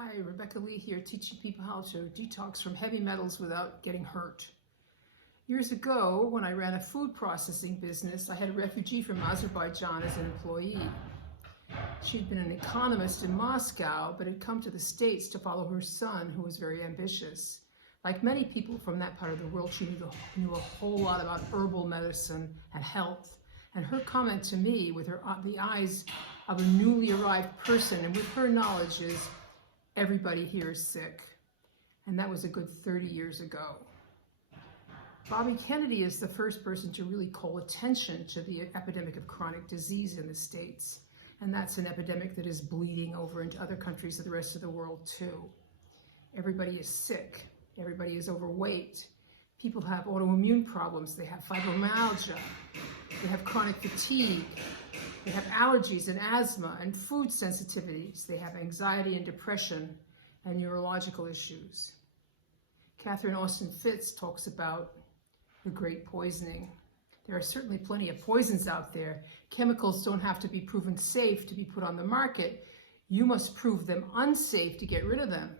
Hi, Rebecca Lee here, teaching people how to detox from heavy metals without getting hurt. Years ago, when I ran a food processing business, I had a refugee from Azerbaijan as an employee. She'd been an economist in Moscow, but had come to the States to follow her son, who was very ambitious. Like many people from that part of the world, she knew a whole lot about herbal medicine and health. And her comment to me, with the eyes of a newly arrived person, and with her knowledge, is, "Everybody here is sick." And that was a good 30 years ago. Bobby Kennedy is the first person to really call attention to the epidemic of chronic disease in the States. And that's an epidemic that is bleeding over into other countries of the rest of the world too. Everybody is sick. Everybody is overweight. People have autoimmune problems. They have fibromyalgia. They have chronic fatigue. They have allergies and asthma and food sensitivities. They have anxiety and depression and neurological issues. Catherine Austin Fitts talks about the great poisoning. There are certainly plenty of poisons out there. Chemicals don't have to be proven safe to be put on the market. You must prove them unsafe to get rid of them.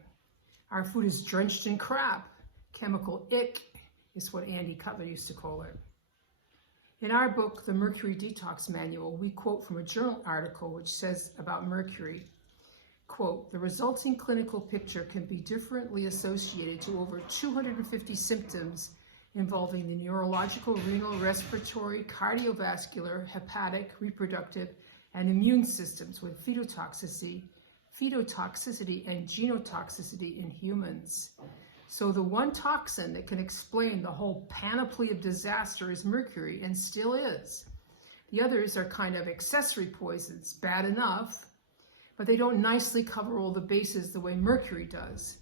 Our food is drenched in crap. Chemical ick is what Andy Cutler used to call it. In our book, The Mercury Detox Manual, we quote from a journal article which says about mercury, quote, "The resulting clinical picture can be differently associated to over 250 symptoms involving the neurological, renal, respiratory, cardiovascular, hepatic, reproductive, and immune systems with phytotoxicity and genotoxicity in humans." So the one toxin that can explain the whole panoply of disaster is mercury, and still is. The others are kind of accessory poisons, bad enough, but they don't nicely cover all the bases the way mercury does.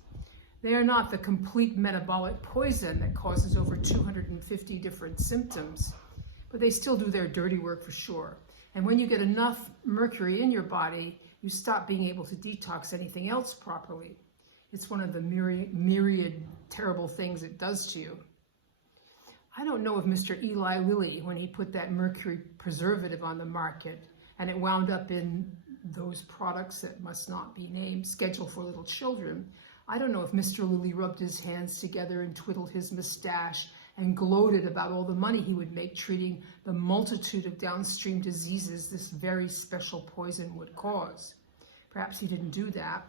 They are not the complete metabolic poison that causes over 250 different symptoms, but they still do their dirty work for sure. And when you get enough mercury in your body, you stop being able to detox anything else properly. It's one of the myriad terrible things it does to you. I don't know if Mr. Eli Lilly, when he put that mercury preservative on the market, and it wound up in those products that must not be named, scheduled for little children, I don't know if Mr. Lilly rubbed his hands together and twiddled his mustache and gloated about all the money he would make treating the multitude of downstream diseases this very special poison would cause. Perhaps he didn't do that.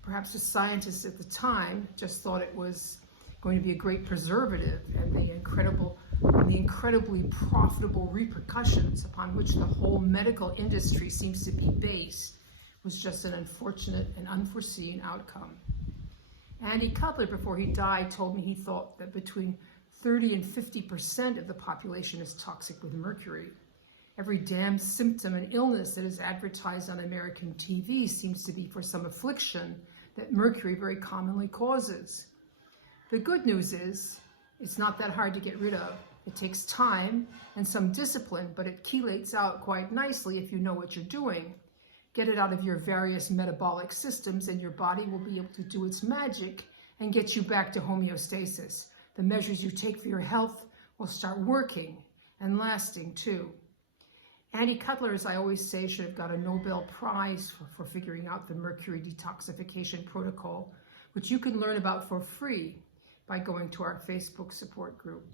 Perhaps the scientists at the time just thought it was going to be a great preservative, and the incredibly profitable repercussions upon which the whole medical industry seems to be based was just an unfortunate and unforeseen outcome. Andy Cutler, before he died, told me he thought that between 30 and 50% of the population is toxic with mercury. Every damn symptom and illness that is advertised on American TV seems to be for some affliction that mercury very commonly causes. The good news is, it's not that hard to get rid of. It takes time and some discipline, but it chelates out quite nicely if you know what you're doing. Get it out of your various metabolic systems and your body will be able to do its magic and get you back to homeostasis. The measures you take for your health will start working and lasting too. Andy Cutler, as I always say, should have got a Nobel Prize for figuring out the mercury detoxification protocol, which you can learn about for free by going to our Facebook support group.